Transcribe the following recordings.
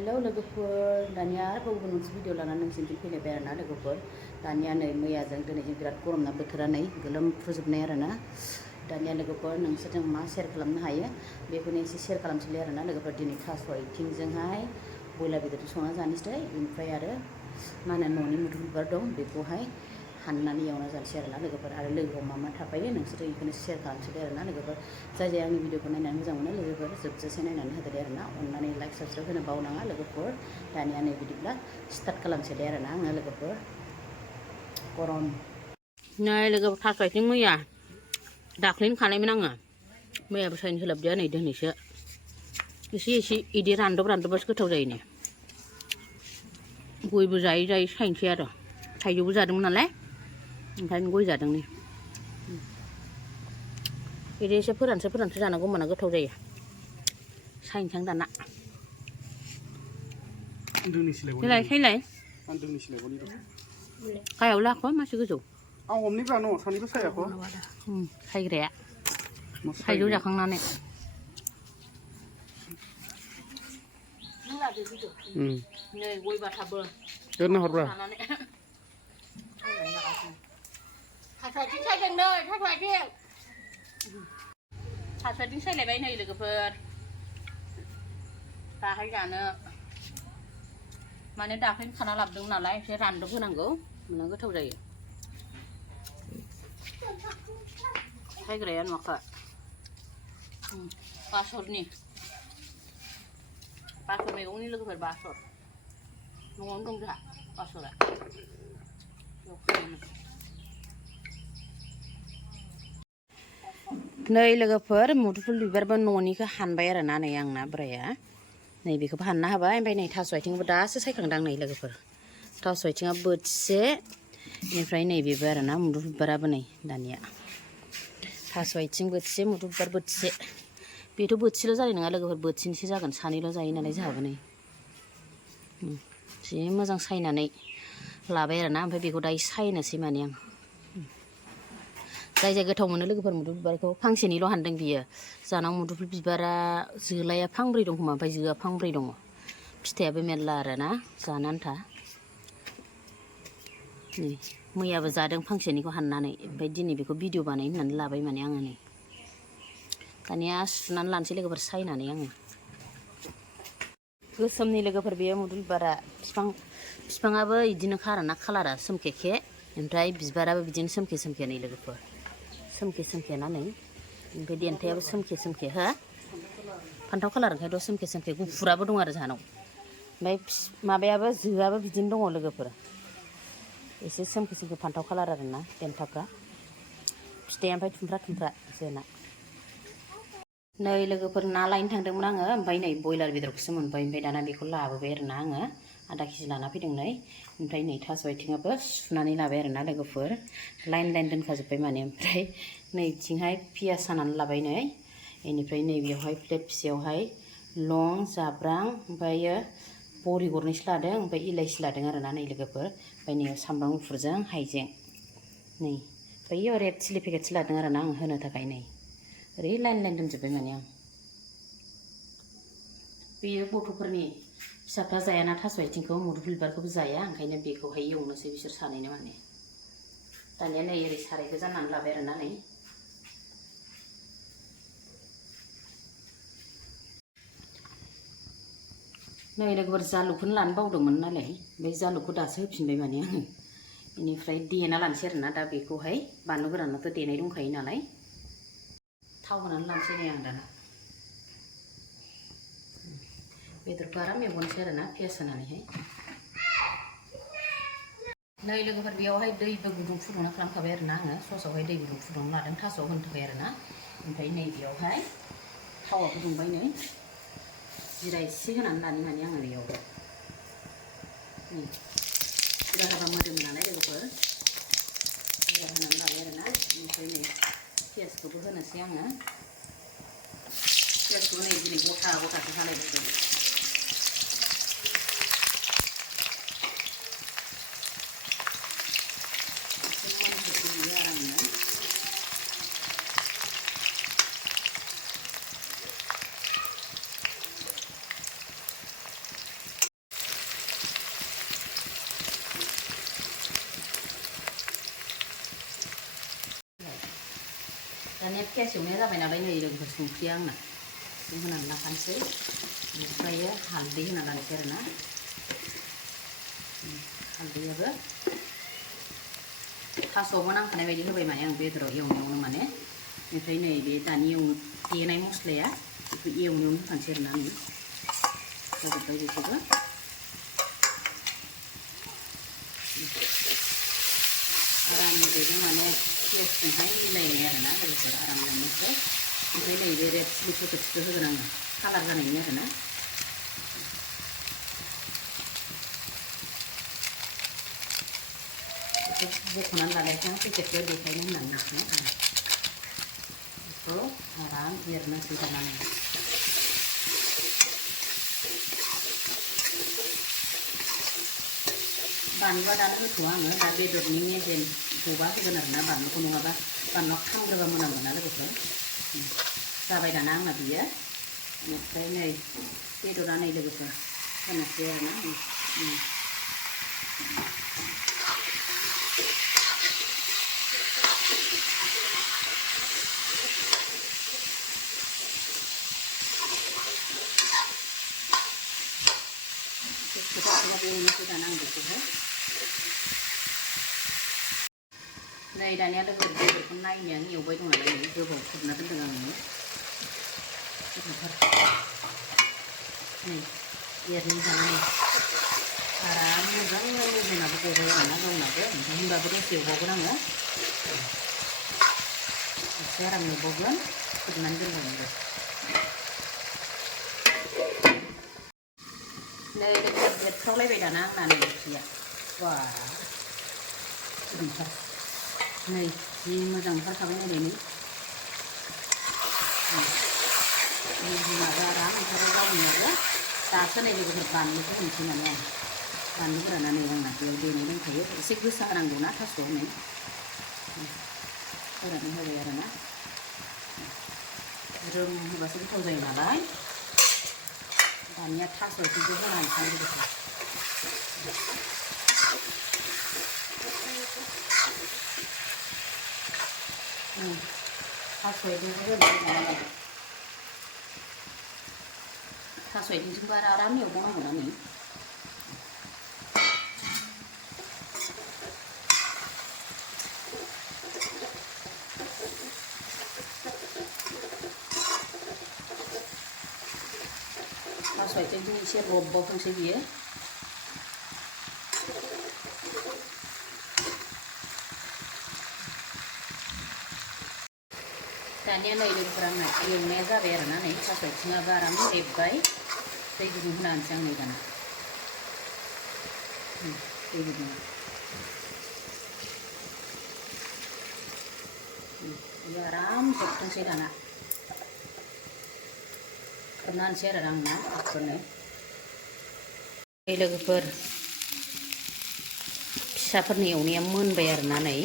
hello लोगोफोर दानिया आरोबाव गुबुन मोनसे भिडिअ लानानै नोंसिनिथिं फैलायबाय आरोना लोगोफोर दानिया नै मैयाजों दिनैजों बिराद गरम ना बोथोरा नै गोलोमफ्रुजोबनाय आरोना दानिया लोगोफोर नोंसोरजों मा शेयार खालामनो हायो बेखौनो एसे शेयार खालामसैलाय आरोना लोगोफोर दिनै थास' आथिंजोंहाय बयलार बेदरजों संना जानोसै ओमफ्राय आरो मा होनो न'नि मुदुफुल बिबार दं बेखौहाय हाननानै एवना जानोसै आरोना लोगोफोर आरो लोगोआव मा मा थाफायो नोंसोरो बेखौनो शेयार खालामसैलाय आरोना लोगोफोर जाय आंनि भिडिअखौ नायनानै मोजां मोनो लोगोफोर जोबजासे नायनानै होदो आरोना अननानै लाइक साबस्क्राइब होनो बावनाङा लोगोफोर दानिया नै बिदिब्ला स्टार्ट खालामसैलाय आरोना आङो लोगोफोर गरम नै लोगोफोर थास' आथिं मैया दाख्लैनो खानायमोन आङो मैयाबो सायनो सोलाबदिया नै दिनैसो एसे एसे इदि रानदब गोथाव जायो नै गयबो जायै जायै सायनोसै आरो थाइजौबो जादोंमोन नालाय ओंखायनो गय जादों नै बिदि एसे फोरानसो जानांगौ होमबाना गोथाव जायो सायनोसै दाना देलाय सायलाय गाहायाव लाखो मासे गोजौ आं हमनिब्रा न' सानैबो सायाखै सायग्राया थाइजौ जाखांनानै नै गय बाथाबो दोननो हरब्रा थास' आथिं सायदों नै थास' आथिं सायलायबाय नै लोगोफोर दाहाय जानो माने दाख्लैनो खाना लाबोदों नालाय एसे रानदब होनांगौ होमब्ला गोथाव जायो सायग्राया नुवाखै बासर मैगंनि लोगोफोर बासर न'आवनो दं जोंहा बासरा नै लोगोफोर मुदुफुल बिबारबो न'निखौ हानबाय आरोना नै आंना बोराया नै बेखौबो हानना होबाय ओमफ्राय नै थास' आथिंबो दासो सायखांदां नै लोगोफोर थास' आथिङा बोथिसे बेनिफ्राय नै बेबो आरोना मुदुफुल बिबाराबो नै दानिया थास' आथिं बोथिसे मुदुफुल बिबार बोथिसे बेथ' बोथिसेल' जानाय नङा लोगोफोर बोथिनैसो जागोन सानैल' जायो नालाय जोंहाबो नै जि मोजां सायनानै लाबाय आरोना ओमफ्राय बेखौ दायो सायनोसै माने आं जाय गोथाव मोनो लोगोफोर मुदुफुल बिबारखौ फांसेनिल' हानदों बियो जानाव मुदुफुल बिबारा जोलाया फांब्रै दं खोमा ओमफ्राय जोआ फांब्रै दङ फिथाइयाबो मेरला आरोना जानो आन्था नै मैयाबो जादों फांसेनिखौ हाननानै ओमफ्राय दिनै बेखौ भिडिअ बानायनो होननानै लाबाय माने आङो नै दानिया सुनानै लानोसै लोगोफोर सायनानै आङो गोसोमनि लोगोफोर बेयो मुदुफुल बिबारा बिफाङाबो बिदिनोखा आरोना खालारा सोमखेखे ओमफ्राय बिबाराबो बिदिनो सोमखे नै लोगोफोर सोमखे ना नै ओमफ्राय देन्थायाबो सोमखे हो फान्थाव खालार ओंखायनोथ' सोमखे गुफुराबो दं आरो जाहानाव ओमफ्राय माबायाबो जोआबो बिदिनो दङ लोगोफोर एसे सोमखे फान्थाव खालार आरोना देन्थाफ्रा फिथाइया ओमफ्राय थुमफ्रा जोना नै लोगोफोर ना लायनो थांदोंमोन आङो ओमफ्राय नै बयलार बेदरखौसो मोनबाय ओमफ्राय दाना बेखौ लाबोबाय आरोना आङो आधा केजि लाना फैदों नै ओमफ्राय नै थास' आथिङाबो सुनानै लाबाय आरोना लोगोफोर लाइन दोनखाजोब्बाय माने ओमफ्राय नैथिंहाय पियास हानानै लाबाय नै बेनिफ्राय नैबेयावहाय प्लेट फिसायावहाय लं जाब्रां ओमफ्रायो बरि गरनैसो लादों ओमफ्राय इलाइसि लादों आरोना नै लोगोफोर ओमफ्राय नैयाव सामब्राम गुफुरजों हाइजें नै बैयाव रेड चिलि पेकेटसो लादों आरोना आं होनो थाखाय नै ओरै लाइन दोनजोब्बाय माने आं बेयो गथ'फोरनि फिसाफ्रा जायाना थास' आथिंखौ मुदुफुल बिबारखौबो जाया ओंखायनो बेखौहाय एवनोसै बिसोर सानैनो माने दानिया नै ओरै सारायखौ जाननानै लाबाय आरोना नै लोगोफोर जालुगखौनो लानो बावदोंमोन नालाय ओमफ्राय जालुगखौ दासो होफिनबाय माने आङो बेनिफ्राय देना लानोसै आरोना दा बेखौहाय बानलु गोरानाथ' देनाय दंखायो नालाय थाव होनानै लानोसै नै आं दाना बेदरखौ आराम एवनोसै आरोना पियास होनानैहाय नै लोगोफोर बेयावहाय दैबो गुदुं फुदुंना खालामखाबाय आरोना आङो ससावहाय दै गुदुं फुदुंना लादों थास'आव होनो थाखाय आरोना ओमफ्राय नै बेयावहाय थावा फुदुंबाय नै जिरा एसे होनानै लानि माने आङो बेयावबो नै जिरा होबा मोदोमो नालाय लोगोफोर जिरा होनानै लाबाय आरोना ओमफ्राय नै पियासखौबो होनोसै आङो पियासखौबो नै दिनै गथासो हानाय बुस्थु दानिया पियास एवनाया जाबाय नालाय नै लोगोफोर संख्रिया आंना होनानै लाखानोसै ओमफ्राय हालदै होना लानोसै आरोना हालदैयाबो थास'आवबो नांखानाय बायदि होबाय माने आं बेदराव एवनायावनो माने ओमफ्राय नै बे दानि देनाय मस्लाया बेखौ एवनायावनो होखानोसै आरोना नै होजोब्बाय बेखौबो आराम बेजों माने पियासजोंहाय मिलायनाय आरोना लोगोफोर आराम एवनोसै ओमफ्राय नै बे रेड चिलिफोरखौ होगोन आङो कालार जानायनि आरोना बख'नानै लानायखौ पेकेटखौ देखायनो होननानै बेखौ आराम एरनोसै दानानै बानलुआ दानो होथ'आ आङो दा बेदरनि मेजेम गबा होगोन आरोना बानलुखौ नङाबा बानलुआ खामग्रोबा मोनामोना लोगोफोर जाबाय दाना आंना बियो ओमफ्राय नै बेदरा नै लोगोफोर होनोसै आरोना एवनोसै दाना आं बेखौहाय नै दानिया लोगोफोर बेदरखौ नायनो आं एवबाय दं नालाय नै गोबाव खोबना दोनदों आङो गोथावथार नै एरनो दाना आराम मोजां मेजेमाबो गबाय आरोना गावनाबो ओमफ्राय होनबाबो दसे एवबावगोन आङो एसे आराम एवबावगोन खोबनानै दोनबावनोबो नै बेरफ्रावलायबाय दाना आंना नै ओंख्रिया वा गुदुंथार नै जि मोजां ओंखारखाबाय ओरैनो जोंनाबो आराम ओंखारबाय गावनियाबो दासो नै लोगोफोर बानलुखौ होनोसै माने आं बानलु गोराना नै आंना बेयाव देनाय दंखायो एसे गोसा होनांगौ ना थास'आव नै होनानै होबाय आरोना रोम होबासो गोथाव जायो नालाय दानिया थास'खौबो होनानै थांनो गोथाव थास' आइथिंखौ होनोसै थास' आइथिंजोंबो आराम एवबावनांगौना नै थास' आइथिंजों एसे रबबावथोंसै बियो दानिया नै लोगोफोर आंना एवनाया जाबाय आरोना नै थास' आइथिङाबो आराम रेबबाय दै गुदुं होना होनोसै आं नै दाना दै गुदुं आराम जबथोंसै दाना खोबना होनोसै आरो आंना बेखौनो लोगोफोर फिसाफोरनि एवनाया मोनबाय आरोना नै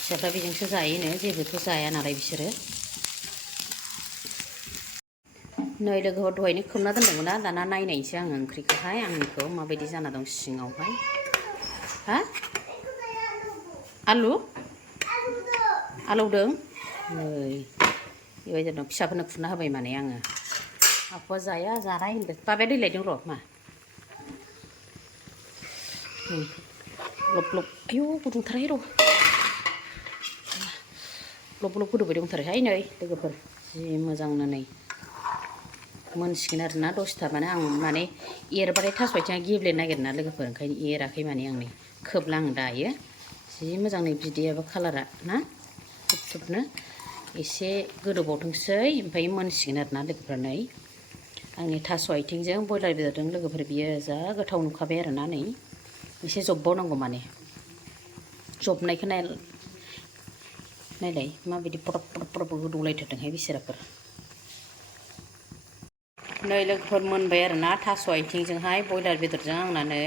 फिसाफ्रा बेजोंसो जायोनो जेबोथ' जाया नालाय बिसोरो नै लोगोफोर दहायनो खोबना दोनदोंमोन ना दाना नायनायसै आङो ओंख्रिखौहाय आंनिखौ माबायदि जाना दं सिङावहाय हा आलु आलौदों नै बेबायदि दं फिसाफोरनो खुरना होबाय माने आङो आफा जाया जानाय होनदों बाबाया दै लायदों र' मा ग्लब ग्लब आयौ गुदुंथारहाय र' ग्लब ग्लब गोदौबाय दंथारोहाय नै लोगोफोर जि मोजांनो नै मोनसिगोन आरोना दसे थाबानो आं माने एरबाथाय थास' आइथिङा गेब्लेनो नागिरना लोगोफोर ओंखायनो एराखै माने आं नै खोबला आं दायो जि मोजां नै बिदैयाबो कालारा ना थुब थुबनो एसे गोदौबावथोंसै ओमफ्राय मोनसिगोन आरोना लोगोफोर नै आंनि थास' आइथिंजों बयलार बेदरजों लोगोफोर बियो जा गोथाव नुखाबाय आरोना नै एसे जब्बावनांगौ माने जबनायखौ नायलाय माबायदि प्रब प्रब प्रब गोदौलायथारदोंहाय बिसोराफोर नै लोगोफोर मोनबाय आरोना थास' आइथिंजोंहाय बयलार बेदरजों आंना नै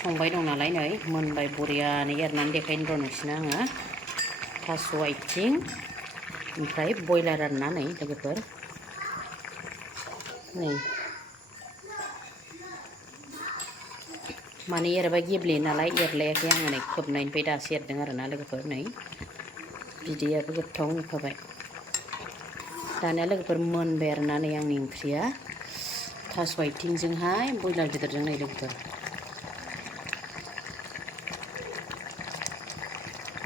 संबाय दं नालाय नै मोनबाय बरियानो एरनानै देखायनो र' नोंसिनो आङो थास' आइथिं ओमफ्राय बयलार आरोना नै लोगोफोर नै माने एरबा गेब्लेयो नालाय एरलायाखै आङो नै खोबनायनिफ्राय दासो एरदों आरोना लोगोफोर नै बिदैयाबो गोथाव नुखाबाय दानिया लोगोफोर मोनबाय आरोना नै आंनि ओंख्रिया थास' आथिंजोंहाय बयलार बेदरजों नै लोगोफोर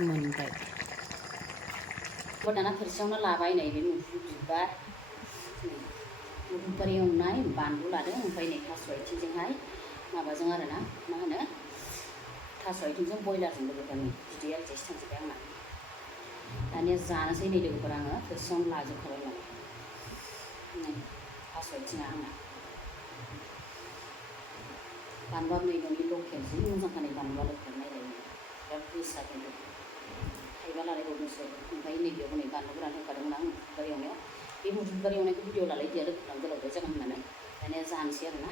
मोनबाय दाना थोरसियावनो लाबाय नै बे मुदुफुल बिबार मुदुफुल एवनाय बानलु लादों ओमफ्राय नै थास' आथिंजोंहाय माबाजों आरोना मा होनो थास' आथिंजों बयलारजों लोगोफोर नै बिदैया एसे थांजोब्बाय आंना दानिया जानोसै नै लोगोफोर आङो थोरसियावनो लाजोबखाबाय माने नै थास' आथिङा आंना बानलुआ नै न'नि लकेलजों मोजांखा नै बानलुआ लोगोफोर नायलाय बिराद गोसा खिन्थु थाइबा लालायबावदोंसो ओमफ्राय नैबेयाव नै बानलु गोरान होखादोंमोन आं मुदुफुल एवनायाव बे मुदुफुल एवनायखौ भिडिअ लालायदिया लोगोफोर आं गोलावद्राय जागोन होननानै दानिया जानोसै आरोना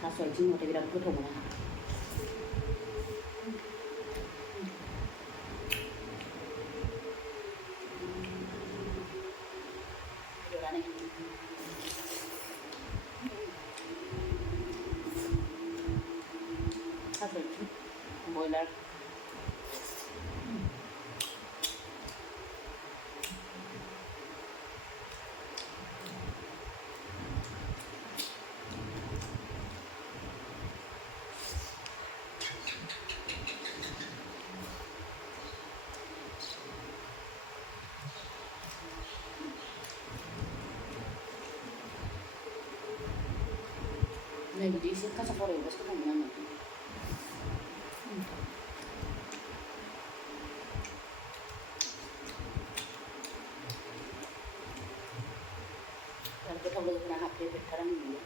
थास' आथिं होनबाथाय बिराद गोथाव मोनो आंहा बेदरानो थास' आथिं बयलार नै बिदि एसे कासा खरा एवबासो गोथाव मोनो आङो बिराद गोथाव लोगोफोरा आंहा फेभरेटथार आंनि बियो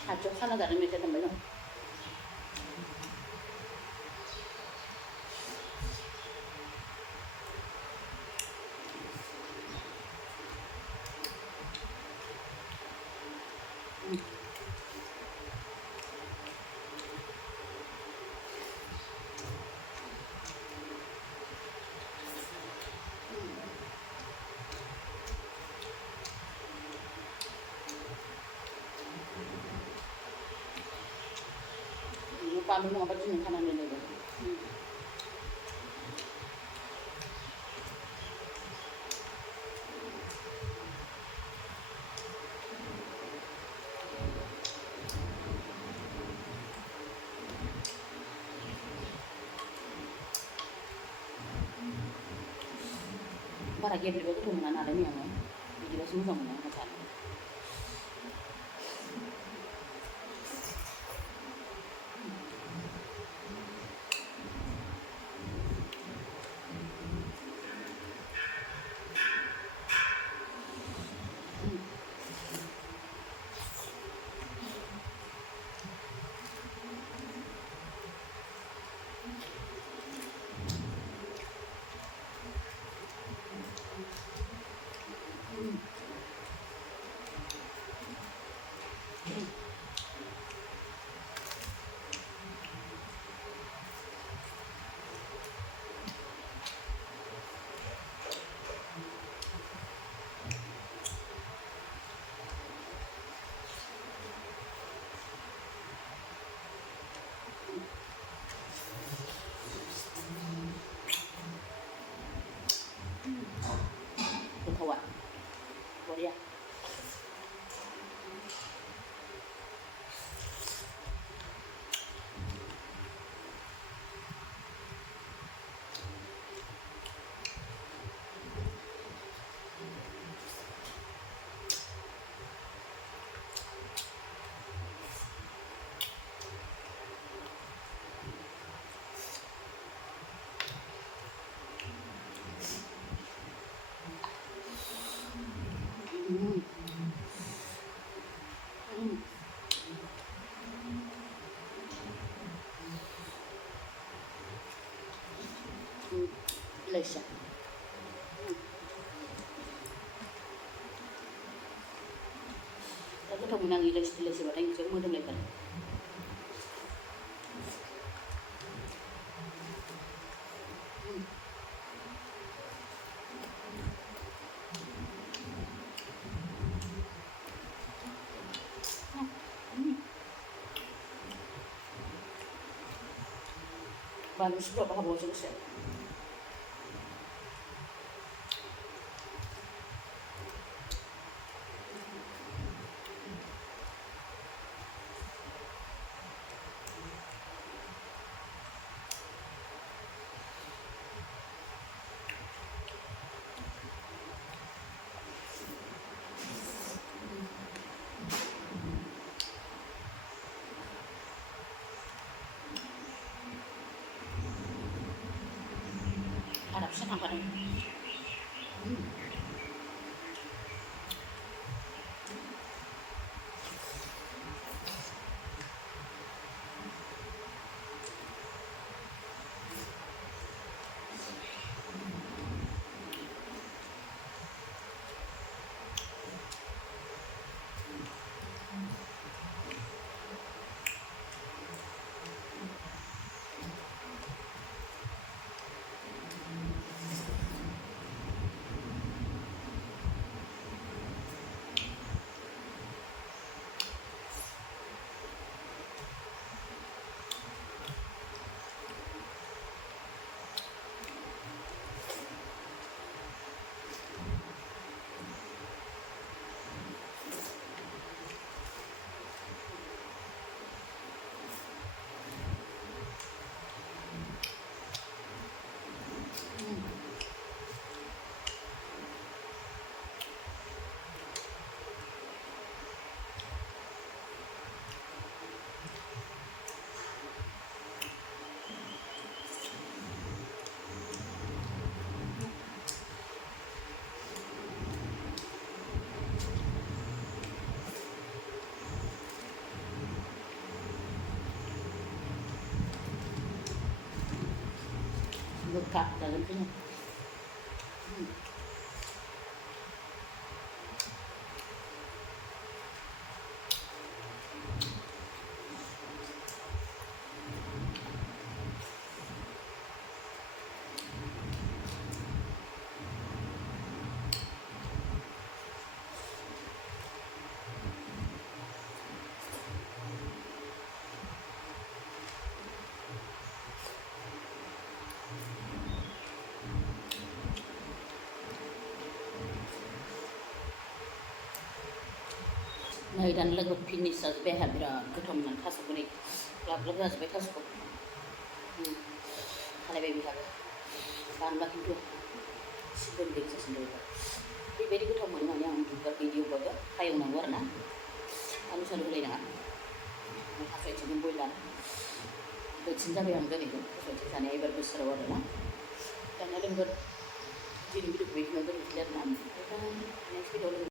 खाथियाव खाना जानो मेथाइ दामबाय दं बानलु नङाबा दिनै खानानै लोगो बारा गेब्लेबा गोथाव मोना नालाय नै आङो बिदिबासो मोजां मोनो आंहा जानो इलायसिया दा गोथाव मोनो आं इलायसि बाथाय ओंख्रियाव मोदोमलायथारो बानलु सिब्र'बो हाबावोसो गोसो आदाबसे थांफादों गोखा जागोन जोङो नै दानो लोगो फिनिस जाजोब्बाय आंहा बिराद गोथाव मोननानै थास'खौ नै ग्लाब ग्लाब जाजोब्बाय थास'खौ खालायबाय बेहाबो बानबा खिन्थु सिगोन गैजासिन दं बेबायदि गोथाव मोनो माने आं बिबार गैयि एवबाबो फ्राय एवनांगौ आरो ना आलु सालु होलायनाङा थास' आथिंजों बयलार बोथिन जाबाय आं दिनैबो थास' आथिं जानाया एबार बोसोराव आरो ना जानाया लोंगोन दिनै भिडिअखौ बेखिनियाव दोननोसै आरो ना नेक्स्ट भिडिअआव